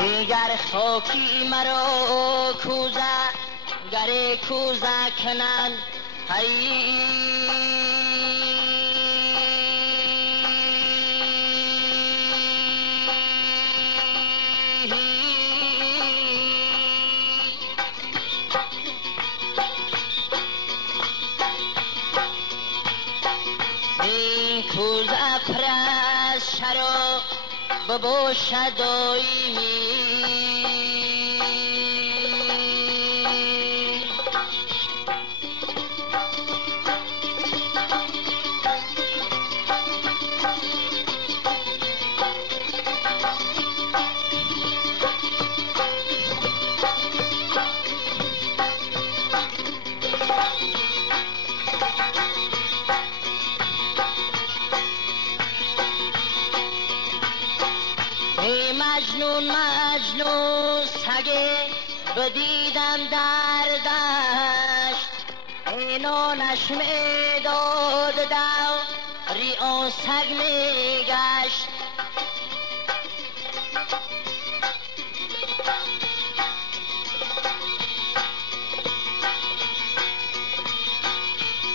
دیگر خاکی مرا کوزه گر کوزه کنن این کوزه پرست شرا بباشد آیینی ای مجنون مجنون سگه بدیدم در دشت اینو نشم داد دو ریان سگ میگشت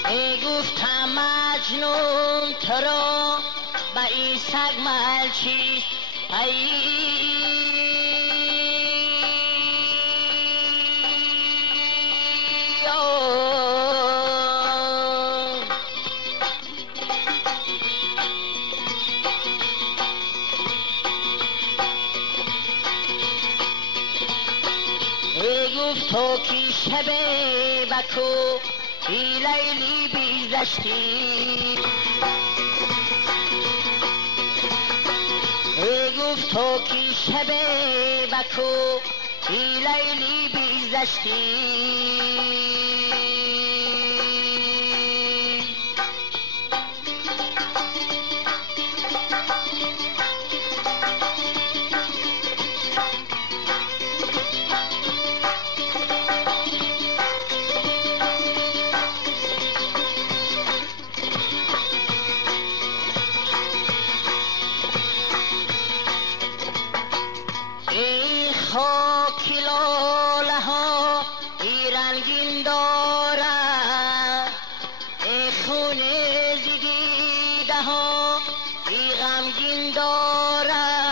ای گفتم مجنون ترا با این سگ مل چیست ای گفت تو کی شب بکو بی لیلی بی زشتی ای گفت تو کی شب بکو بی لیلی بی زشتی خاکی لاله ها ای رنگین دارد ای خون زیدیده ها ای غمگین دارد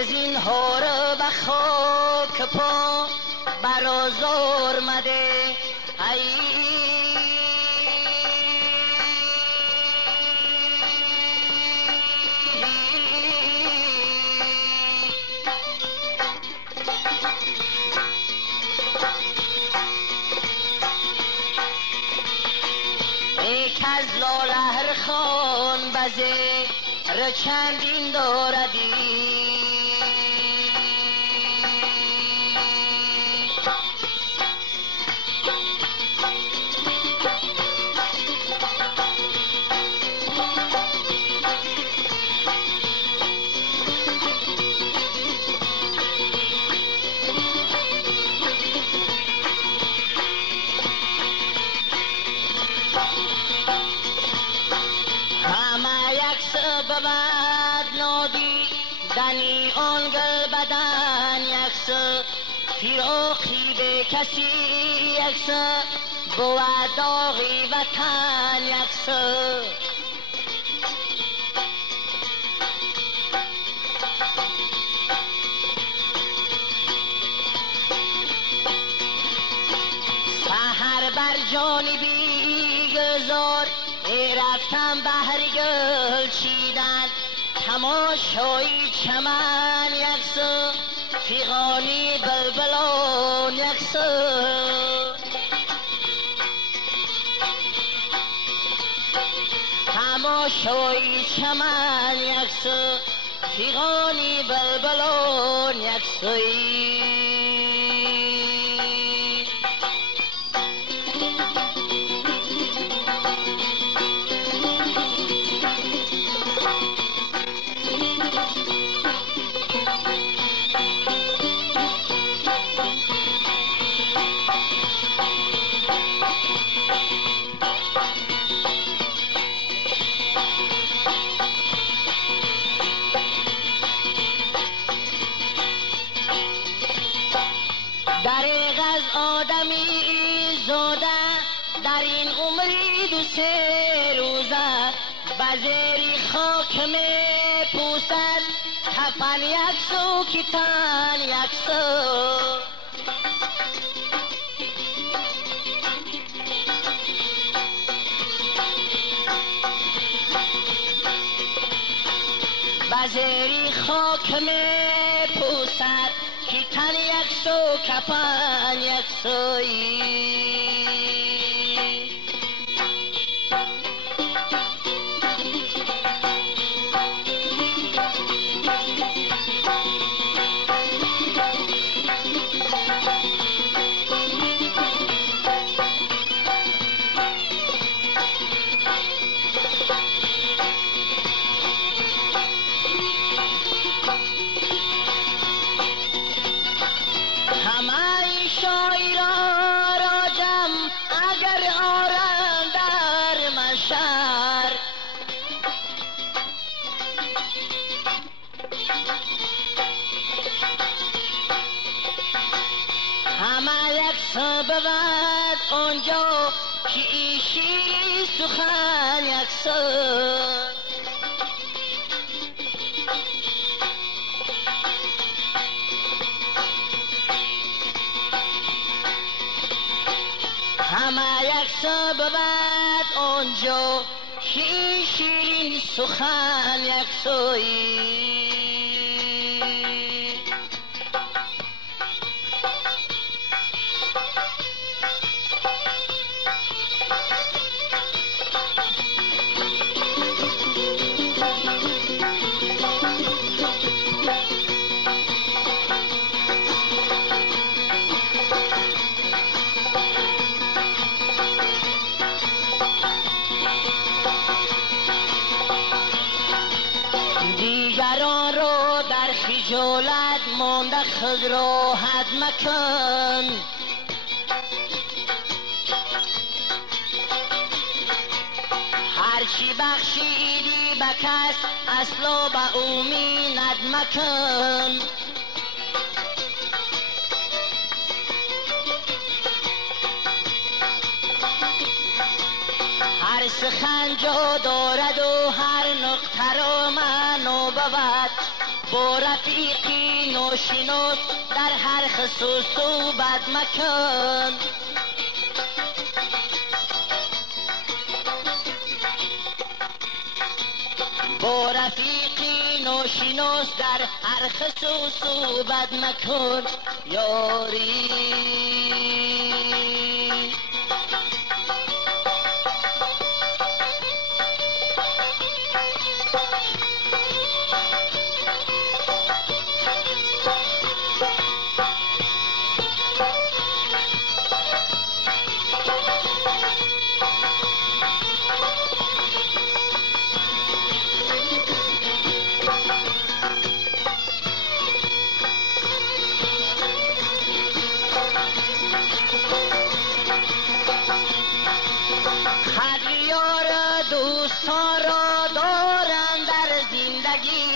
از این ها رو به خاک پا برازار مده ای کز لاله خان بزه رو چندین داردی همه یک سببت نادی دنی آنگل بدن یک سه فراخی به کسی یک سه بود داغی وطن یک سه سحر بر جانبی گذار ای رفتم بهر گل چیدن تماشای چمن یک سو فیغانی بلبلان یک سو تماشای چمن یک سو فیغانی بلبلان یک سوی دریغ از آدمی زاده در این عمری 2-3 روزه بزیری خاک می پوسد تپن 100 کیتن 100 بزیری خاک می پوسد کیتن 100 کپن 100 همه شاعران را جمع اگر آرند در محشر همه یکسان بود آنجا که این شیری سخن یکسان همه یکسان بود آنجا که این شیرین سخن یکسایی دیگران رو در خجالت مانده خود را حد مکن هرچی بخشیدی به کس اصلا به او مینت مکن هر سخن جا دارد و هر نقطه را معنا بود با رفیقی ناشناس در هر خصوص صحبت مکن با رفیقی ناشناس در هر خصوص صحبت مکن یاری خریار دوستان را دارند در زندگی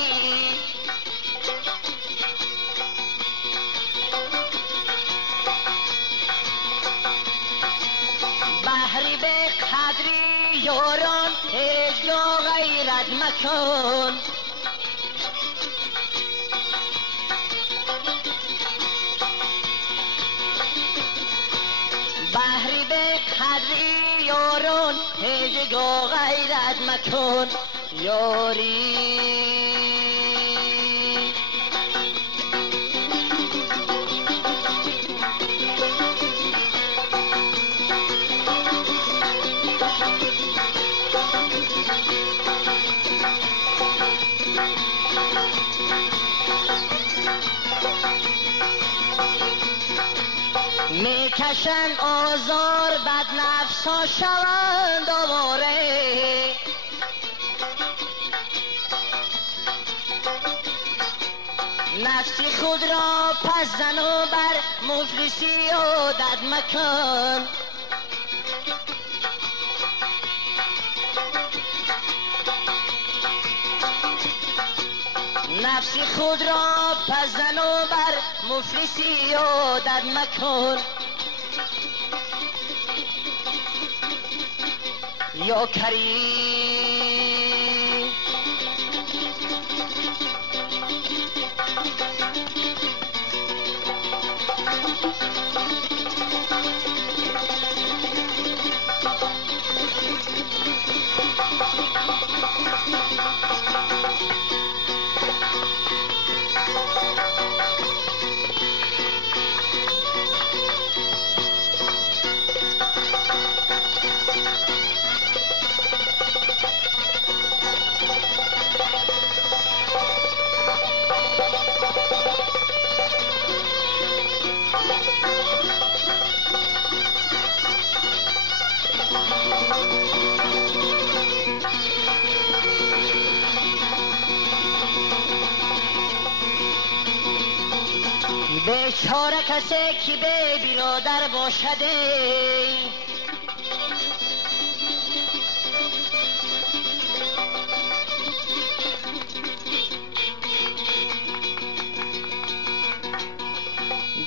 بهری به قدری یاران هیچ جا غیرت مکن بهری به قدری یاران هیچ جا غیرت مکن یاری میکشن آزار بد نفسا شوند آواره نفسی خود را پس زن و بر مفلسی عادت مکن نفسی خود را پزن و بر مفلسی عادت مکن. یا کریم بیچاره کسی که به برادر باشده،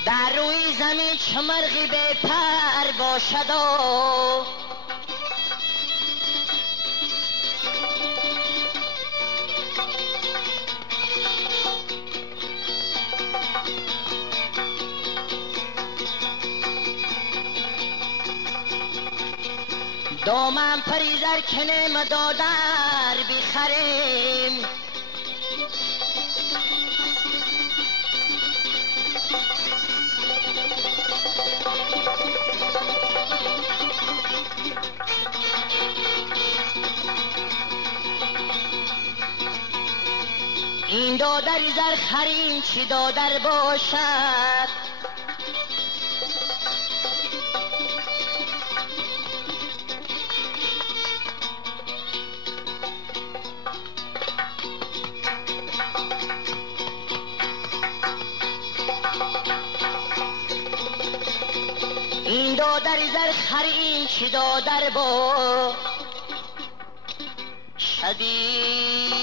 در روی زمین چه مرغی به پر باشد. دامن پری در کنم دادر بخریم، این دادر زر خریم چی دادر باشد. این دادر زر خریم چی دادر با شدید.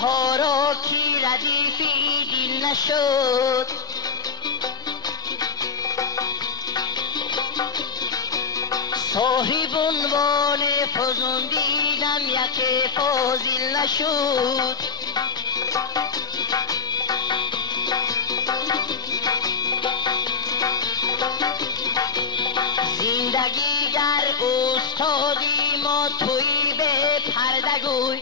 ها را کی ردیفی دل نشد، صاحب عنوان فزون دیدم یک فاضل نشد. زندگی گر استادی ما توی به پردگوی،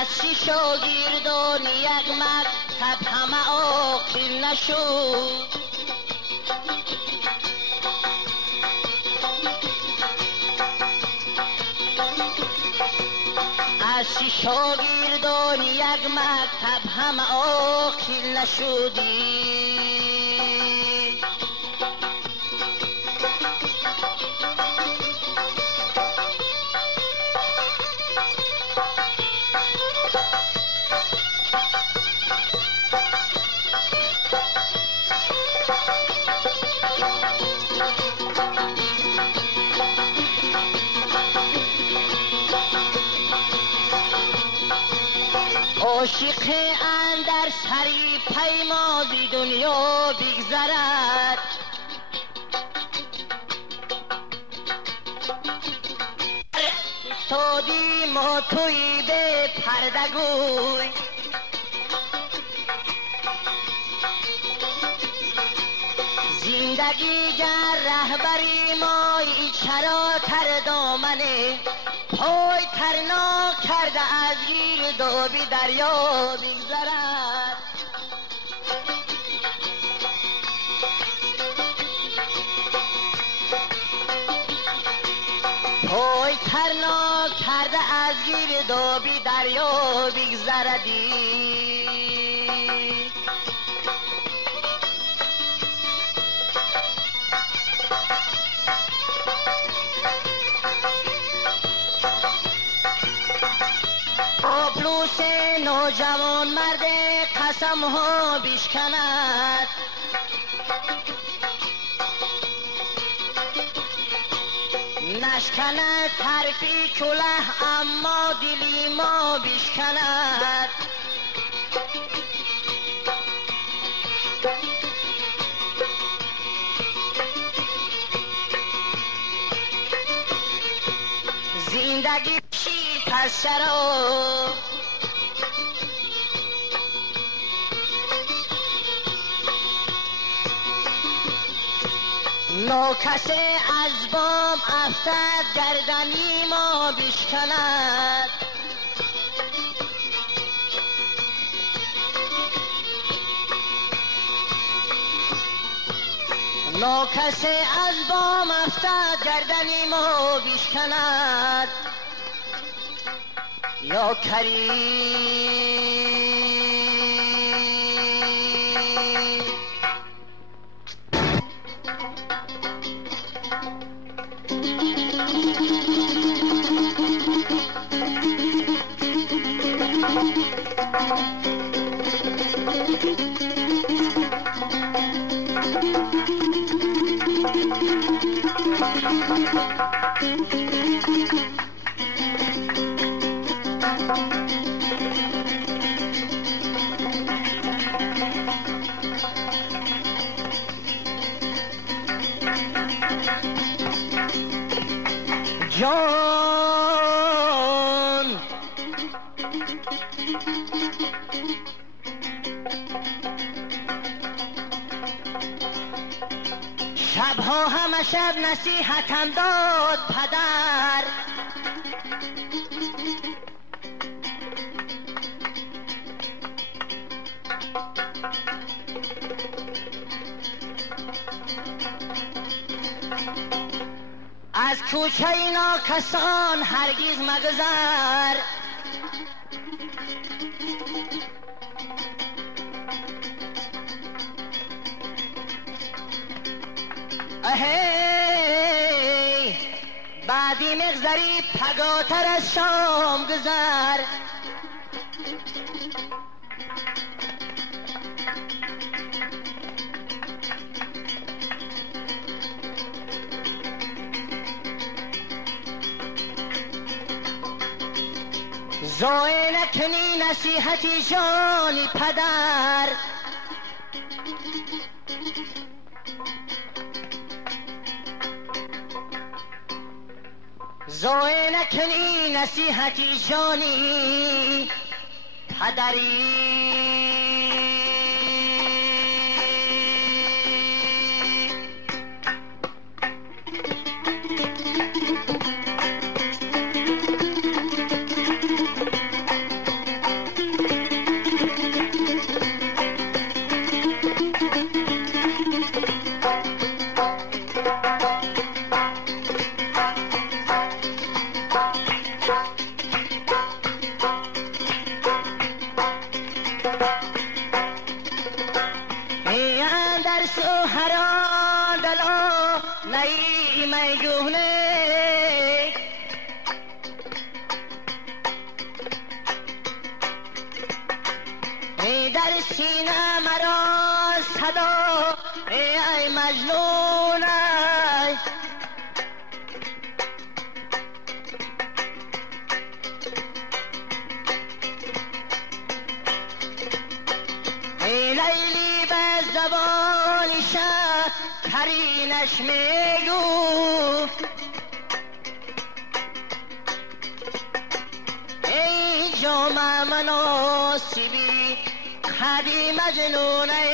از سی شاگردان یک مکتب همه عاقل نشد. از سی شاگردان یک مکتب همه عاقل نشدی. عاشق اندر سری پیمازی دنیا بگذرد، استادی ما توی به پردگوی. زندگی گر رهبری مایی چرا تر دامنه، پای ترنا کرده از گیر دابی دریا بگذرد. پای ترناک کرده از گیر دابی دریا بگذردی. آبلوس نوجوان مرد قسم ها بیشکند، نشکند طرفی کله اما دلی ما بیشکند. زندگی شیر پس شراب، ناکسه از بام افتد گردنی ما بیشکند. ناکسه از بام افتد گردنی ما بیشکند. یا کریم جان شبها همه شب نصیحتم داد پدر، از کوچه اینا کسان هرگز مگذر. اهی بعدی مگذری پگاتر از شام گذر. زای نکنی نصیحتی جانی پدر، زای نکنی نصیحتی جانی پدری. سوهران دلو نئی میگونه ای در سینه مرا صدا ای مجنون ای لیلی به زبان شکرینش میگفت ای جام مناسبی خدی مجنونه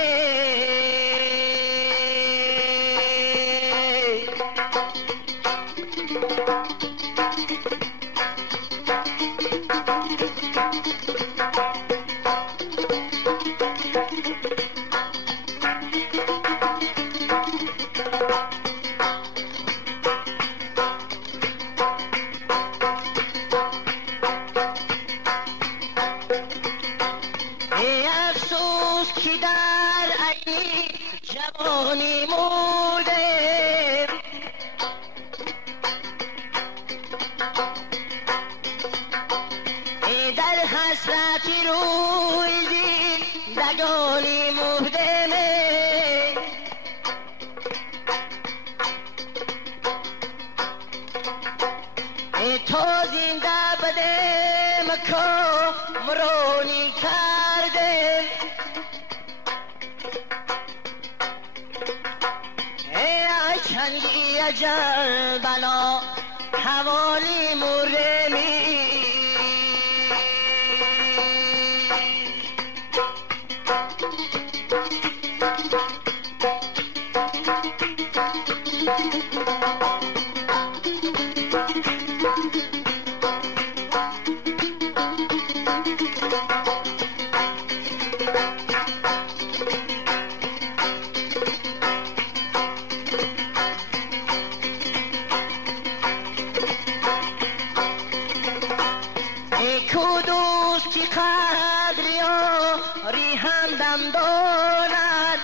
حسرتی روی دید دگانی مهدمه تو زنده بدم که مرونی کرده ای چنگی اجل بلا حوالی مرمی کدوستی قدری آری همدم داند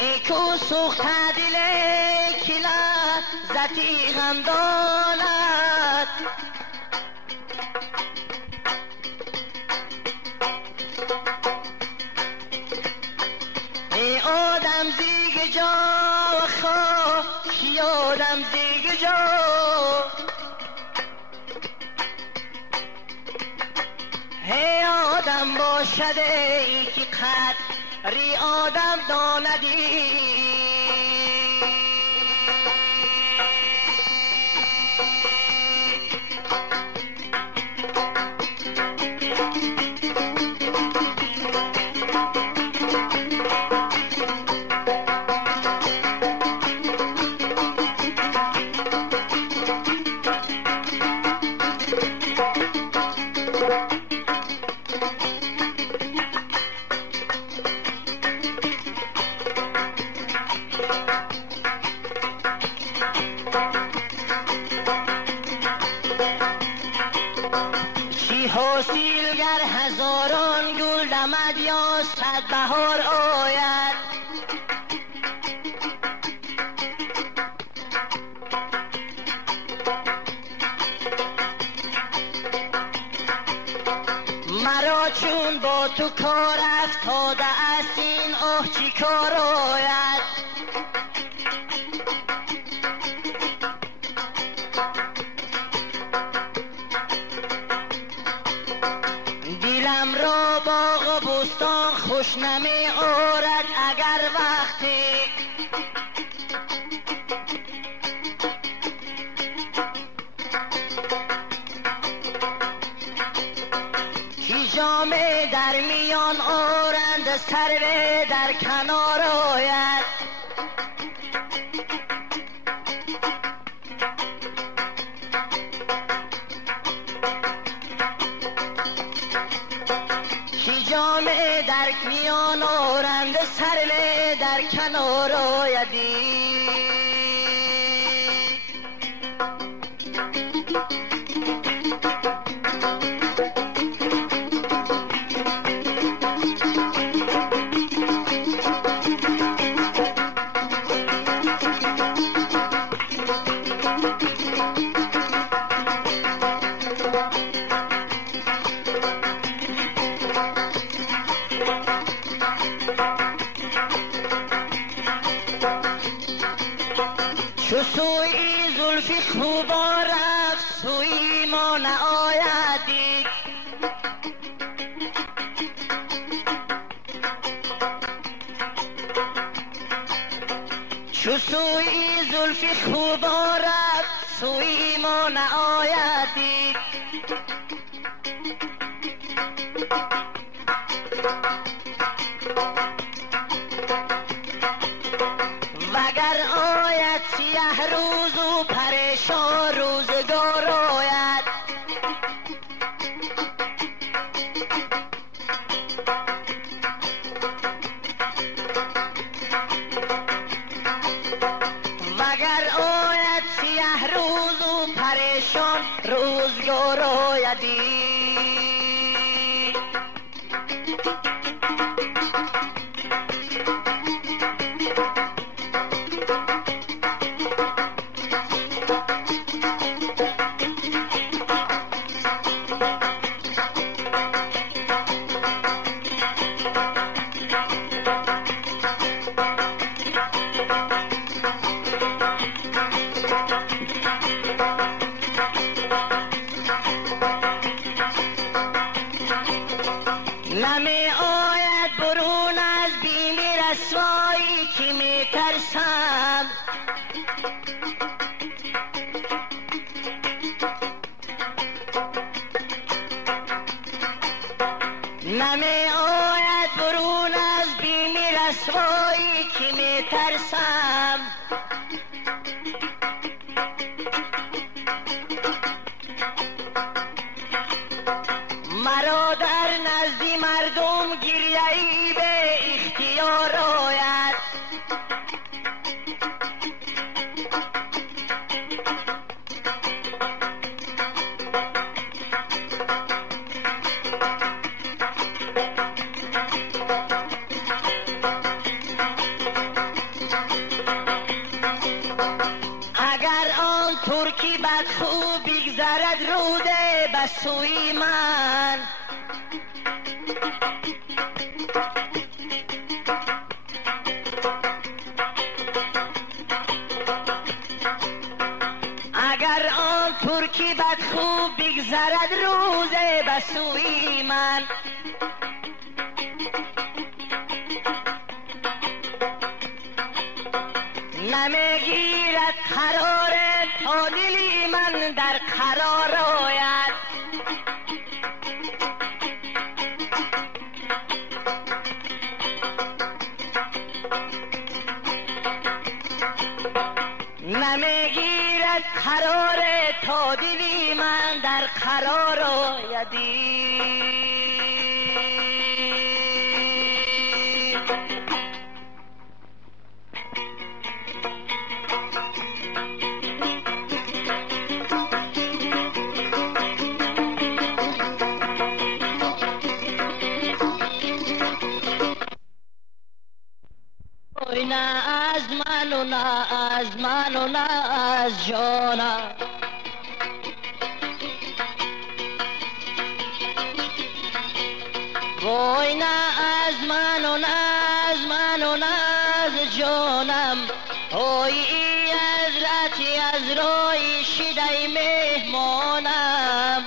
ای کو سوخت دل که لذتی غم داند ای آدم دیگه جا و خواهی آدم دیگه جا ای آدم باشد ای که قدری آدم داندی حاصلگر هزاران گل دمد یا صد بهار آید مرا چون با تو کار افتاده است این آه چی کار آید دلم را باغ و بستان خوش نمی آرد اگر وقتی که جام در میان آرند سرو در کنار آید جامعه در میان آرند سرله در کنار آیدی چو سوی زلفی خوبا رفت سوی ما نآیدی چو سوی زلفی خوبا رفت سوی ما نآیدی وگر آید سیه روز و پریشان روزگار آید وگر آید سیه روز و پریشان روزگار آیدی اگر آن ترکی بدخو بگذرد روده به سوی من، اگر آن ترکی بدخو بگذرد روده به سوی من، نمیگیرد قرار تا دلی من در قرار آید. نمیگیرد قرار تا دلی من در قرار آیدی. نه از من و نه از من و نه از جانم، وای نه از من و نه از من و نه از جانم، وای از رتی از رای شیدای مهمانم.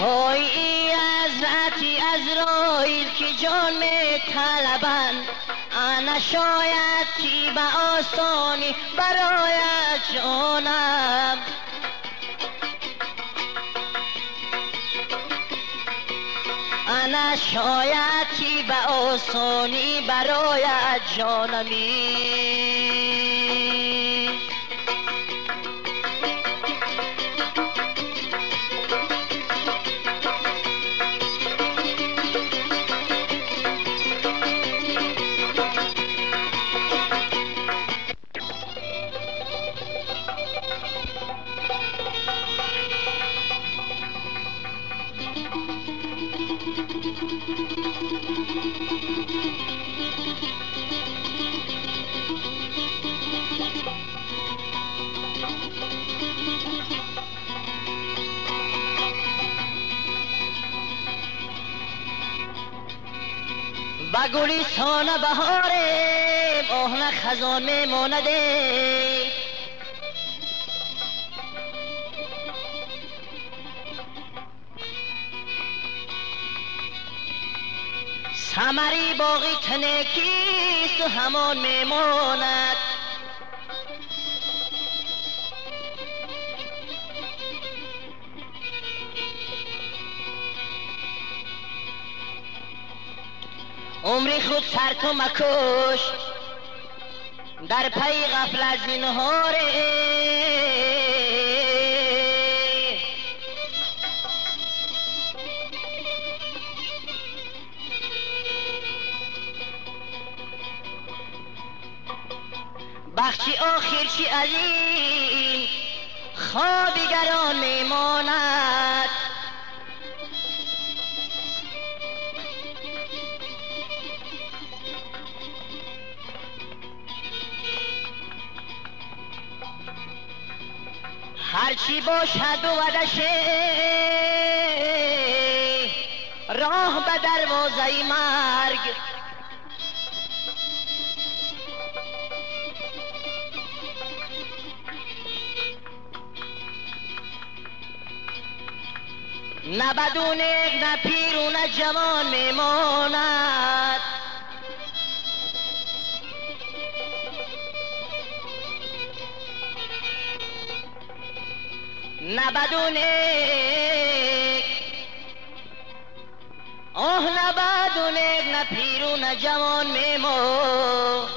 های از رتی از رای که جان می طلبند، انا شاید که به آسانی برای جانم. انا شاید که به آسانی برای جانمی. با گلیستان بهاره مهنه خزان میمانده، ثمری باغی تنکیست و همان میماند. عمری خود سر تو مکش در پی غفلت زینهاره، بخشی آخر چی از این خوابیگران میماند. هرچی باشد بودشه راه به دروازه مرگ، نه بدونک نه پیر و نه جوان میماند. نه بدونک نه بدونک نه پیر و نه جوان میماند.